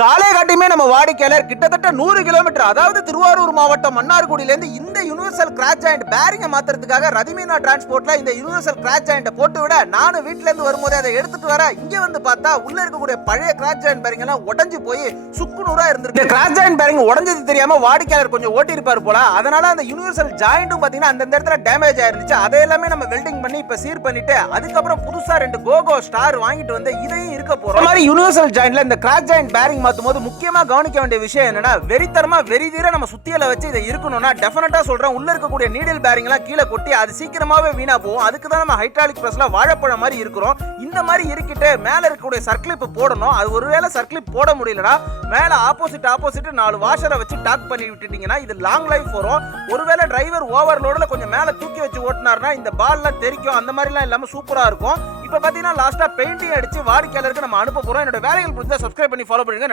काले காட்டியுமே நம்ம வாடிக்கையாளர் கிட்டத்தட்ட நூறு கிலோமீட்டர் அதாவது திருவாரூர் மாவட்டம் மன்னார்குடியிலேருந்து இந்த யூனிவர்சல் கிராச் ஜாயிண்ட் பேரிங்கை மாத்துறதுக்காக ரதிமீனா டிரான்ஸ்போர்ட்ல இந்த யூனிவர்சல் கிராச் ஜாயிண்ட்டை போட்டு விட நானும் வீட்ல இருந்து வரும்போது அதை எடுத்துட்டு வர இங்க வந்து பார்த்தா உள்ள இருக்கக்கூடிய பழைய கிராச் ஜாயிண்ட் பேரிங் எல்லாம் உடஞ்சு போய் சுக்கு நூறா இருந்திருக்கு கிராச் ஜாயிண்ட் பேரிங் உடஞ்சது தெரியாம வாடிக்கையாளர் கொஞ்சம் ஓட்டி இருப்பாரு போல. அதனால அந்த யூனிவர்சல் ஜாயிண்ட்டும் பாத்தீங்கன்னா அந்தந்த இடத்துல டேமேஜ் ஆயிருந்துச்சு. அதை எல்லாமே நம்ம வெல்டிங் பண்ணி இப்ப சீர் பண்ணிட்டு அதுக்கப்புறம் புதுசா ரெண்டு கோகோ ஸ்டார் வாங்கிட்டு வந்து இதையும் இருக்க போறோம். மாதிரி யூனிவர்சல் ஜாயிண்ட்ல இந்த கிராச் ஜாயிண்ட் பேரிங் மாத்தும் போது முக்கியமாக கவனிக்க வேண்டிய விஷயம் என்னன்னா வெறித்தரமா வெறிதீர நம்ம சுத்தியல வச்சு இதை இருக்கணும்னா டெஃபினட்டா சொல்றேன் உள்ள இருக்கக்கூடிய நீடில் பேரிங்லாம் கீழே கொட்டி அது சீக்கிரமாவே வீணா போகும். அதுக்கு தான் நம்ம ஹைட்ராலிக் பிரஸ்ல வாழைப்பழம் மாதிரி இருக்கிறோம். இந்த மாதிரி இருக்கிட்டு மேல இருக்கக்கூடிய சர்க்கிளிப் போடணும். அது ஒருவேளை சர்க்கிளிப் போட முடியலனா மேல ஆப்போசிட் ஆப்போசிட் நாலு வாஷரை வச்சு டாக் பண்ணி விட்டுட்டீங்கன்னா இது லாங் லைஃப் வரும். ஒருவேளை டிரைவர் ஓவர்லோடில் கொஞ்சம் மேலே தூக்கி வச்சு ஓட்டினார்னா இந்த பால்லாம் தெரிக்கும். அந்த மாதிரிலாம் இல்லாமல் சூப்பராக இருக்கும். இப்போ பார்த்தீங்கன்னா லாஸ்ட்டாக பெயிண்டிங் அடிச்சு வாடிக்கையாளருக்கு நம்ம அனுப்ப போகிறோம் என்னோட வேலைகள் புரிஞ்சால் சப்ஸ்கிரைப் பண்ணி ஃபாலோ பண்ணுங்க.